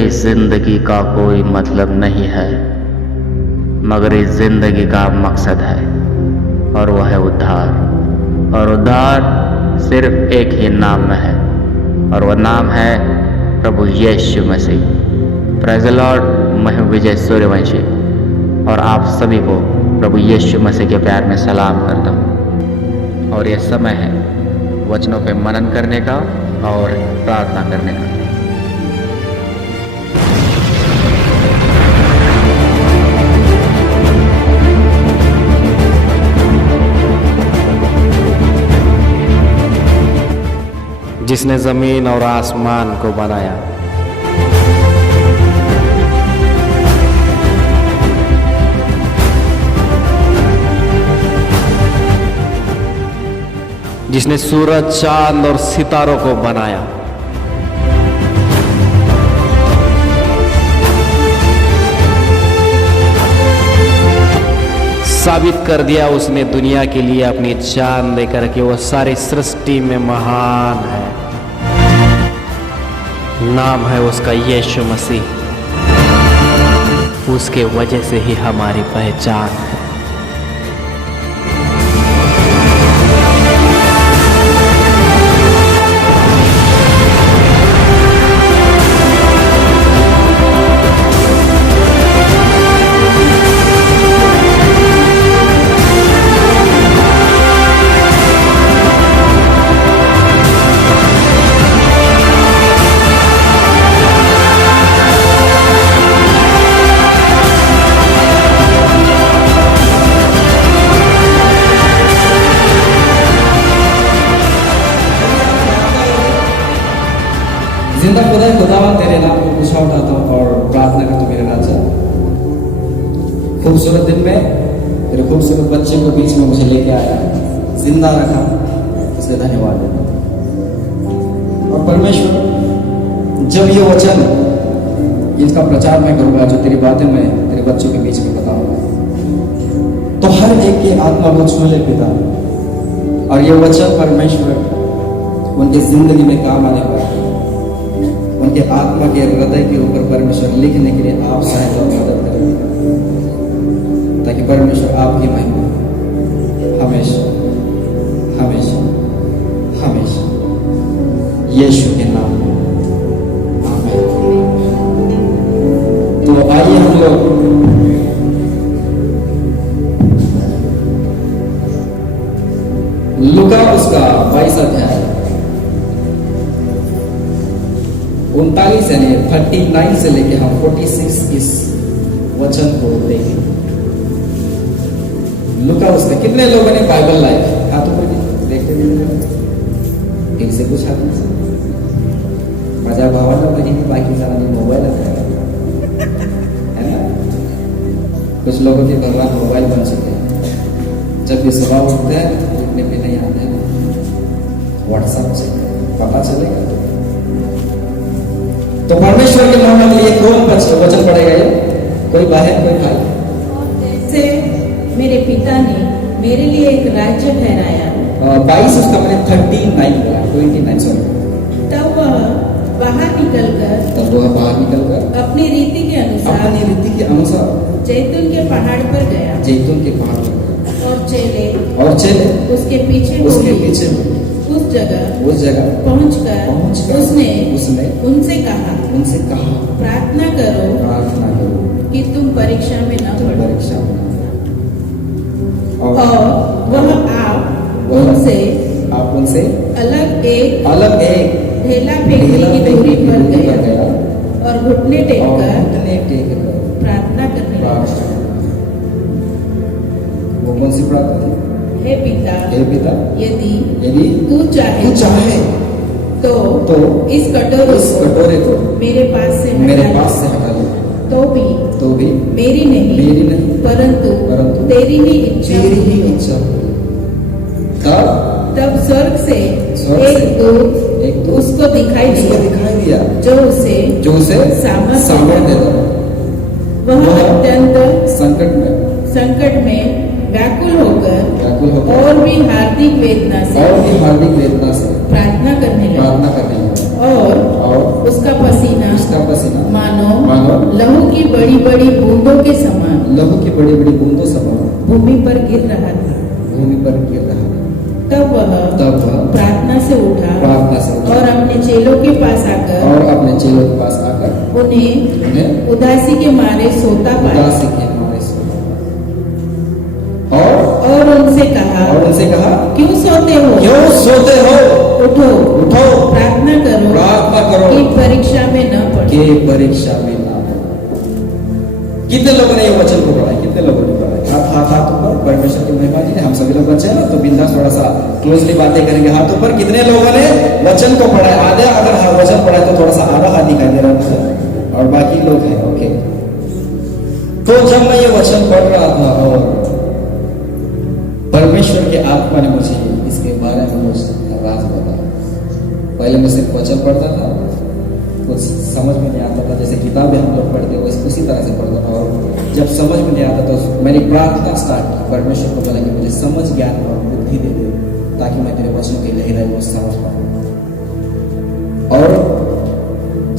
इस जिंदगी का कोई मतलब नहीं है, मगर इस जिंदगी का मकसद है, और वह है उद्धार। और उद्धार सिर्फ एक ही नाम में है, और वह नाम है प्रभु Yeshu Masih. Praise the Lord. मैं हूं विजय सूर्यवंशी और आप सभी को प्रभु यीशु मसीह के प्यार में सलाम करता हूं। और यह समय है वचनों पे मनन करने का और प्रार्थना करने का। जिसने जमीन और आसमान को बनाया, जिसने सूरज, चांद और सितारों को बनाया, साबित कर दिया उसने दुनिया के लिए अपनी जान देकर के वो सारी सृष्टि में महान है। नाम है उसका यीशु मसीह। उसके वजह से ही हमारी पहचान है। जिंदा खुदावन तेरे नाम को पूछा उठाता हूँ और प्रार्थना करता हूँ मेरे राजा। खूबसूरत दिन में तेरे खूबसूरत बच्चे को बीच में मुझे लेके आया, जिंदा रखा, इसलिए धन्यवाद देता हूँ। और परमेश्वर, जब ये वचन इसका प्रचार मैं करूँगा, जो तेरी बातें मैं तेरे बच्चों के बीच में बताऊंगा, तो हर एक की आत्मा को छू ले पिता। और ये वचन परमेश्वर उनकी जिंदगी में काम आने पर, उनके आत्मा के हृदय के ऊपर परमेश्वर लिखने के लिए आप सहायता और मदद करें, ताकि परमेश्वर आपकी महिमा हमेशा हमेशा हमेशा यीशु के नाम में, आमीन। तो आइए हम लोग लूका उसका 22 अध्याय 39 यानी 39 से लेके हम 46 इस वचन को देखें। लूका उसका, कितने लोगों ने बाइबल लाए? हाथों पर देखते भी एक से कुछ हाथ से मजा भावना नहीं, बाकी सारा नहीं मोबाइल है ना। कुछ लोगों के भगवान मोबाइल बन चुके हैं, जब भी सुबह उठते हैं उठने पे नहीं आते हैं, व्हाट्सएप से पता चलेगा। तो परमेश्वर के नाम के लिए कौन वचन पढ़ेगा? ये कोई बहन, कोई भाई? जैसे मेरे पिता ने मेरे लिए एक राज्य ठहराया। 22 उसका मैंने 29 सॉरी। तब वह बाहर निकलकर अपनी रीति के अनुसार जैतून के पहाड़ पर गया। और चेले उसके पीछे उस जगह पहुंचकर उसने उनसे कहा प्रार्थना करो कि तुम परीक्षा में न पड़ो। और वह आप उनसे अलग एक ढेला फेंकने की दूरी पर गया और घुटने टेककर प्रार्थना करने लगा। वो कौन सी प्रार्थना थी? हे पिता, यदि तू चाहे तो इस कटोरे को मेरे पास से हटा ले। तो भी मेरी नहीं परंतु तेरी ही इच्छा। तब स्वर्ग से एक दूत उसको दिखाई दिया जो उसे सामर्थ देता। वह अत्यंत संकट में व्याकुल होकर और भी हार्दिक वेदना से प्रार्थना करने लगा। और उसका पसीना मानो बड़ी बूंदों के समान लहू की बड़ी बड़ी बूंदों समान भूमि पर गिर रहा था। भूमि पर गिर रहा था। तब वह प्रार्थना से उठा और अपने चेलों के पास आकर उन्हें उदासी के मारे सोता पाया और उनसे कहा क्यों सोते हो उठो प्रार्थना करो कि परीक्षा में न पड़ो। कितने लोगों ने ये वचन को पढ़ा है? कितने लोगों ने पढ़ा है? हाथ ऊपर। परमेश्वर की महिमा जी, हम सभी लोग बच्चे हैं ना, तो बिंदास थोड़ा सा क्लोजली बातें करेंगे। हाथ ऊपर। कितने लोगों ने वचन को पढ़ा है? आधे। अगर वचन पढ़ा है तो थोड़ा सा आधा हाथ दिखाई दे रहा है मुझे, और बाकी लोग हैं। ओके, तो जब मैं ये वचन पढ़ रहा था और परमेश्वर के आत्मा ने मुझे इसके बारे में कुछ राज बताया। पहले मैं सिर्फ वचन पढ़ता था, कुछ समझ में नहीं आता था, जैसे किताबें हम लोग पढ़ते हैं उसी तरह से पढ़ता था। और जब समझ में नहीं आता तो मैंने प्रार्थना स्टार्ट की, परमेश्वर को बोला कि मुझे समझ ज्ञान और बुद्धि दे दे, ताकि मैं तेरे वचनों की गहराई को समझ पाऊँ। और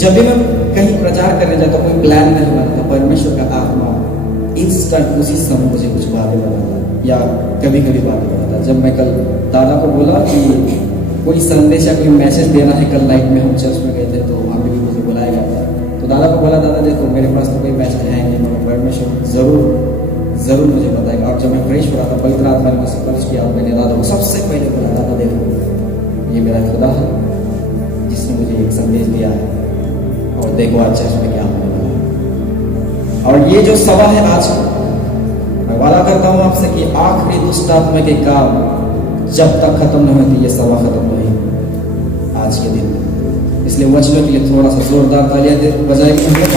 जब भी मैं कहीं प्रचार करने जाता हूँ, कोई प्लान नहीं बनाता, परमेश्वर का आत्मा इंस्टेंट उसी समय मुझे कुछ बातें बताता, या कभी कभी बातें बताता। जब मैं कल दादा को बोला कि कोई संदेश या कोई मैसेज देना है, कल नाइट में हम चर्च में गए थे तो वहाँ पे भी मुझे बुलाया गया था, तो दादा को बोला, दादा देखो मेरे पास तो कोई मैसेज है नहीं, मगर परमेश्वर जरूर मुझे बताएगा। और जब मैं फ्रेश हो रहा था, पवित्र आत्मा ने मुझसे स्पर्श किया, मैंने दादा को सबसे पहले बोला, दादा देखो ये मेरा खुदा है जिसने मुझे एक संदेश दिया है, और देखो आज चर्च में क्या होने वाला है। और ये जो सभा है आज, मैं वादा करता हूँ आपसे कि आखिरी दुष्ट आत्मा के काम जब तक खत्म नहीं होती, ये सभा खत्म नहीं आज के दिन। इसलिए वचनों के लिए थोड़ा सा जोरदार तालियां बजाएंगे हम लोग।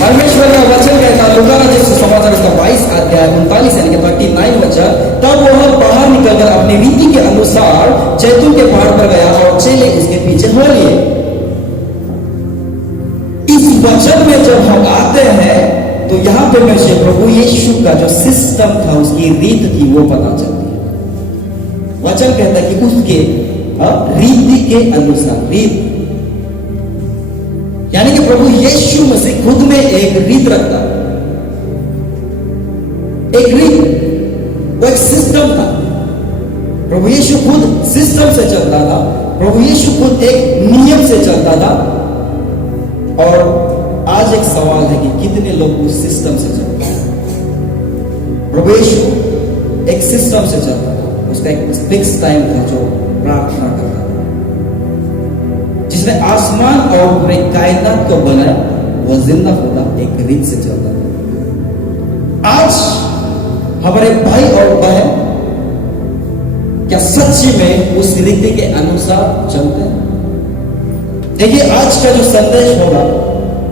परमेश्वर का वचन कहता है, लूका जैसे समाचार इसका 22 अध्याय 39 यानी कि 39 वचन, तब वह बाहर निकलकर अपनी रीति के अनुसार जैतून के पहाड़ पर गया और चेले उसके पीछे हो लिए। इस वचन में जब हम आते हैं तो यहाँ पे मुझे प्रभु यीशु का जो सिस्टम था, उसकी रीत थी, वो पता चलती है। वचन कहता है कि उसके रीति के अनुसार, रीत यानी कि प्रभु यीशु मसीह खुद में एक रीत रखता, एक रीत, वो एक सिस्टम था। प्रभु यीशु खुद सिस्टम से चलता था, प्रभु यीशु खुद एक नियम से चलता था। और आज एक सवाल है कि कितने लोग उस सिस्टम से चलते हैं? प्रभु यीशु एक सिस्टम से चलता था, उसका एक फिक्स टाइम था जो प्रार्थना करता था, जिसने आसमान और पूरे कायनात को बनाया, वह जिंदा खुदा एक रीत से चलता था। आज हमारे भाई और बहन क्या सच्ची में उस रीति के अनुसार चलते हैं? देखिए, आज का जो संदेश होगा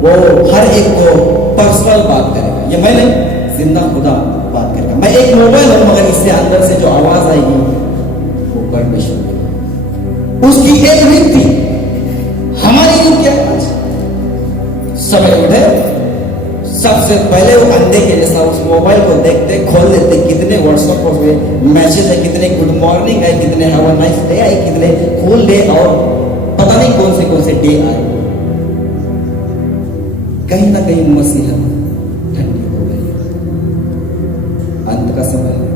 वो हर एक को पर्सनल बात करेगा। ये मैं नहीं, जिंदा खुदा बात करेगा। मैं एक मोबाइल हूं, मगर इससे अंदर से जो आवाज आएगी वो परमेश्वर की, उसकी एक रीत थी। हमारी रीत क्या आज? समय उठे, सबसे पहले वो अंधे के जैसा उस मोबाइल को देखते, खोल देते, कितने व्हाट्सएप पर मैसेज है, कितने गुड मॉर्निंग है, कितने हैव अ नाइस डे है, कितने कूल डे, और पता नहीं कौन से डे आए। कहीं ना कहीं मसीहा ठंडी हो गई। अंत का समय है।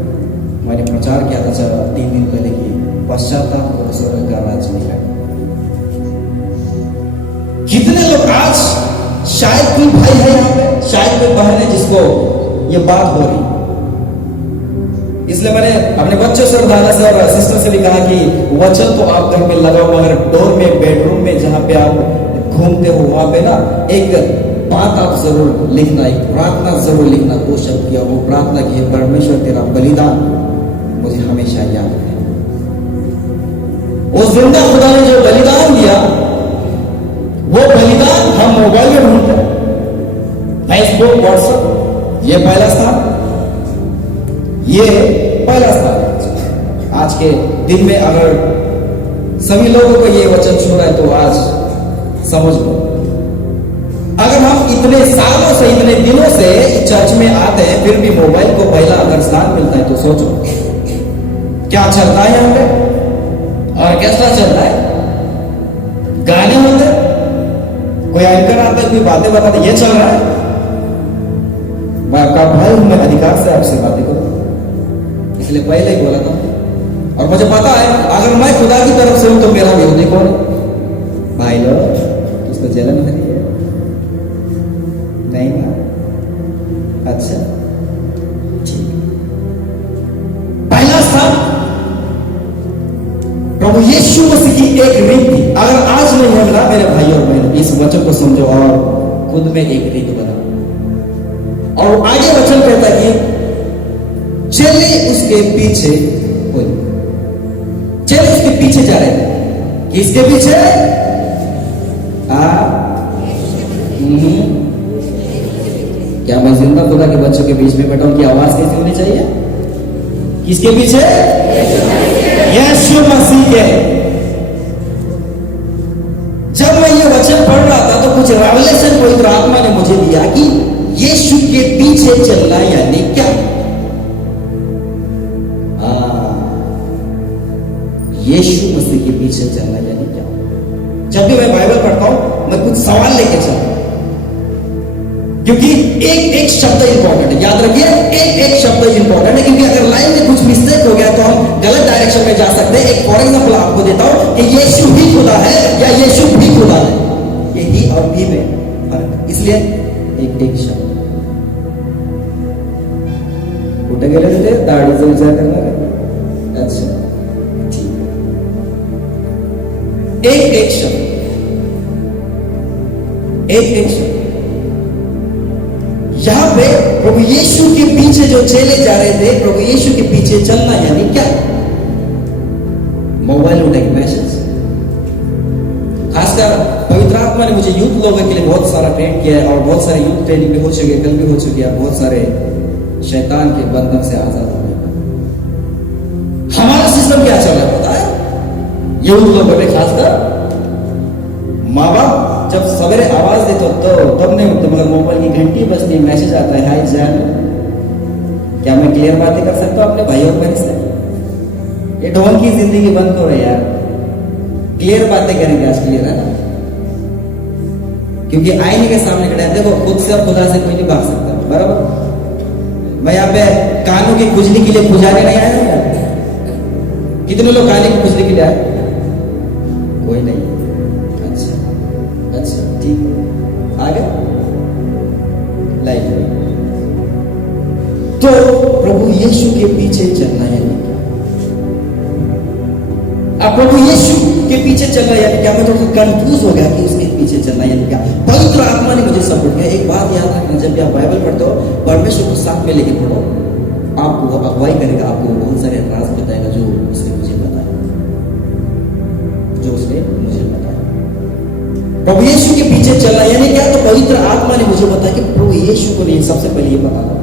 मैंने प्रचार किया था 3 दिन पहले कि पश्चाताप और स्वर्ग का राज्य निकला। कितने लोग आज, शायद कोई भाई है यहाँ पे, शायद कोई बहन है जिसको ये बात हो रही, इसलिए मैंने अपने बच्चों से और दादा से और सिस्टर से भी कहा कि वचन तो आप घर में लगाओ, मगर डोर में, बेडरूम में जहां पे आप घूमते हो वहां पे ना एक बात आप जरूर लिखना, एक प्रार्थना जरूर लिखना। 2 शब्द किया, वो प्रार्थना की, परमेश्वर तेरा बलिदान मुझे हमेशा याद रहे। उस जिंदा खुदा ने जो बलिदान दिया, वो बलिदान हम मोबाइल में ढूंढते, फेसबुक, व्हाट्सएप, ये पहला स्थान, ये पहला स्थान। आज के दिन में अगर सभी लोगों को ये वचन छू रहा है तो आज समझ लो, अगर हम इतने सालों से, इतने दिनों से चर्च में आते हैं, फिर भी मोबाइल को पहला अगर स्थान मिलता है तो सोचो क्या चलता है यहाँ पे? ऑर्केस्ट्रा चल रहा है, गाने होते हैं, कोई एंकर आता है, कोई बातें बताते, ये चल रहा है। मैं आपका भाई हूं, मैं अधिकार से आपसे बातें करूं, इसलिए पहले ही बोला था। और मुझे पता है अगर मैं खुदा की तरफ से हूं तो मेरा विरोधी कौन है? भाई लोग उसको जलन करिए नहीं ना? अच्छा ठीक। पहला स्थान प्रभु यीशु मसीह की एक रीति। अगर आज नहीं है ना मेरे भाई और बहन, इस वचन को समझो और खुद में एक रीति बनाओ। और आगे वचन कहता है कि चले उसके पीछे, चले उसके पीछे जा रहे थे। किसके पीछे? क्या मैं जिंदा खुदा के बच्चों के बीच में बैठा हूं? की आवाज कैसी होनी चाहिए? किसके पीछे? यीशु मसीह के। जब मैं ये वचन पढ़ रहा था तो कुछ रेवलेशन पवित्र आत्मा ने मुझे दिया कि यीशु के पीछे चलना यानी क्या? यीशु मसीह के पीछे चलना यानी क्या? जब भी मैं बाइबल पढ़ता हूं मैं कुछ सवाल लेके चलता हूं, क्योंकि एक शब्द इंपॉर्टेंट है। याद रखिए, एक शब्द इंपॉर्टेंट है, क्योंकि अगर लाइन में कुछ मिस्टेक हो गया तो हम गलत डायरेक्शन में जा सकते हैं। एक फॉर एग्जांपल आपको देता हूं कि यीशु ही खुदा है या यीशु भी खुदा है, ये ही और भी में फर्क। इसलिए एक शब्द उठे गेले थे दाढ़ी से विचार करना। अच्छा ठीक, एक शब्द, एक शब्द। यहां पे प्रभु यीशु के पीछे जो चेले जा रहे थे, प्रभु यीशु के पीछे चलना यानी क्या? मोबाइल उठाएंगे मैसेज। खासकर पवित्र आत्मा ने मुझे यूथ लोगों के लिए बहुत सारा ट्रेन किया है और बहुत सारे यूथ ट्रेनिंग भी हो चुकी है, कल भी हो चुकी है। बहुत सारे शैतान के बंधन से आजाद हो गए। हमारा सिस्टम क्या चल रहा है पता है? यूथ लोगों में खासकर माँ बाप जब सवेरे आवाज देते तो तब नहीं उठते, मगर मोबाइल की घंटी बजती है, मैसेज आता है, हाय जान। क्या मैं क्लियर बातें कर सकता हूँ अपने भाइयों बहन से? ये ढोल की जिंदगी बंद करो यार, क्लियर बातें करेंगे आज, क्लियर है ना? क्योंकि आईने के सामने खड़े हैं, देखो खुद से और खुदा से कोई नहीं भाग सकता, बराबर? मैं यहाँ पे कानों की खुजली के लिए पुजारी नहीं आया यार। कितने लोग कान की खुजली के लिए आए? कोई नहीं। अच्छा ठीक, आगे लाइफ। तो प्रभु यीशु के पीछे चलना यानी क्या? अब प्रभु यीशु के पीछे चलना यानी क्या? मैं थोड़ा सा कंफ्यूज हो गया कि उसके पीछे चलना यानी क्या। पवित्र आत्मा ने मुझे सपोर्ट किया। एक बात याद रखना, जब भी आप बाइबल पढ़ते हो परमेश्वर को साथ में लेके पढ़ो, आपको वो अगुवाई करेगा, आपको बहुत सारे राज बताएगा जो उसने मुझे बताया, प्रभु यीशु के पीछे चलना यानी क्या? तो पवित्र आत्मा ने मुझे बताया कि प्रभु यीशु को नहीं, सबसे पहले ये बता दो,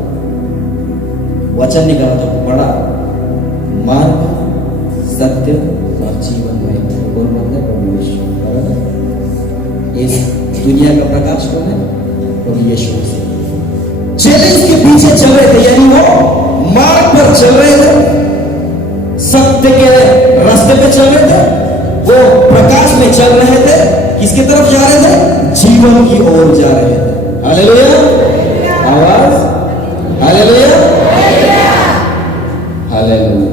वचन निकाला तो बड़ा मार्ग, सत्य और जीवन में कौन बनता है? प्रभु यीशु। बराबर? इस दुनिया का प्रकाश कौन है? प्रभु यीशु। चेले इसके पीछे चल रहे थे, यानी वो मार्ग पर चल रहे थे, सत्य के रास्ते पे चल रहे थे, वो प्रकाश में चल रहे थे। किसकी तरफ जा रहे थे? जीवन की ओर जा रहे थे। हालेलुया, आवाज हालेलुया, हालेलुया।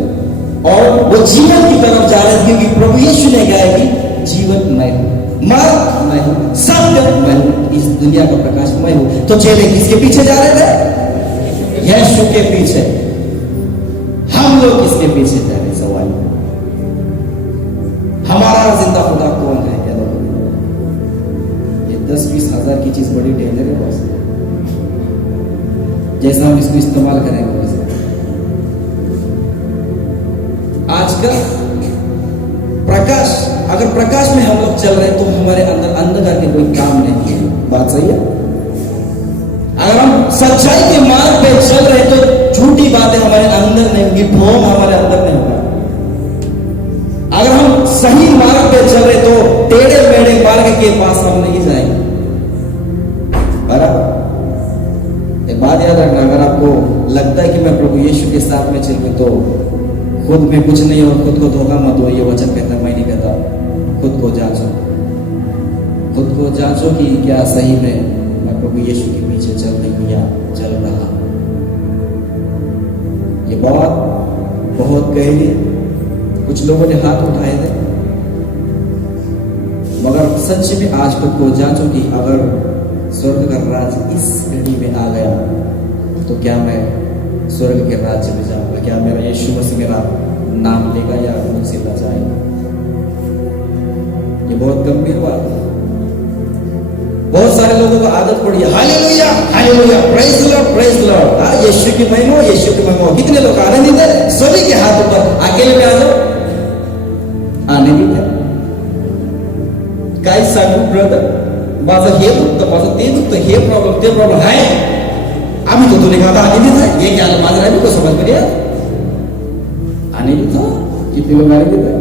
और वो जीवन की तरफ जा रहे थे, क्योंकि प्रभु यीशु ने कहा कि जीवन मैं हूं, मार्ग मैं हूं, सत्य मैं हूं, इस दुनिया का प्रकाश मैं हूं। तो चेले किसके पीछे जा रहे थे? यीशु के पीछे। हम लोग किसके पीछे जा रहे? सवाल, हमारा जिंदा खुदा कौन है? 10-20 हजार की चीज बड़ी डेंजर है बॉस, जैसा हम इसको इस्तेमाल करेंगे वैसे। आजकल प्रकाश, अगर प्रकाश में हम लोग चल रहे हैं तो हमारे अंदर अंधकार के कोई काम नहीं है। बात सही है? अगर हम सच्चाई के मार्ग पे चल रहे हैं तो झूठी बातें हमारे अंदर नहीं होगी, ढोंग हमारे अंदर नहीं होगा। अगर हम सही मार्ग पे चल रहे तो टेढ़े मेढ़े मार्ग के पास हम नहीं जाएंगे। बराबर? एक बात याद रखना, अगर आपको लगता है कि मैं प्रभु यीशु के साथ में चलूं तो खुद में कुछ नहीं और खुद को धोखा मत दो। ये वचन कहता है, मैं नहीं कहता। खुद को जांचो, खुद को जांचो कि क्या सही में मैं प्रभु यीशु के पीछे चल रही हूं या चल रहा हूं। ये बहुत गहरी। कुछ लोगों ने हाथ उठाए थे, मगर सच में आज खुद को जांचो कि अगर स्वर्ग का राज्य इस घड़ी में आ गया तो क्या मैं स्वर्ग के राज्य में जाऊंगा? क्या मेरा यीशु मसीह मेरा नाम लेगा या मुझसे बचाएगा? ये बहुत गंभीर बात है। बहुत सारे लोगों को आदत पड़ी है, hallelujah hallelujah, praise the Lord praise the Lord, Yeshu की महिमा यीशु की महिमा। कितने लोग आनंदित है? सभी के हाथ ऊपर। अकेले में आ जाओ, आने नहीं थे। काय सांगू ब्रदर, माझं हे दुखतं, माझं ते दुखतं, हे प्रॉब्लेम ते प्रॉब्लेम आहे, आम्ही तो तुला कहता आनंदित है, ये क्या माझं राहिलो को समझ में नहीं आया? आनंदित हो? कितने लोग आनंदित है?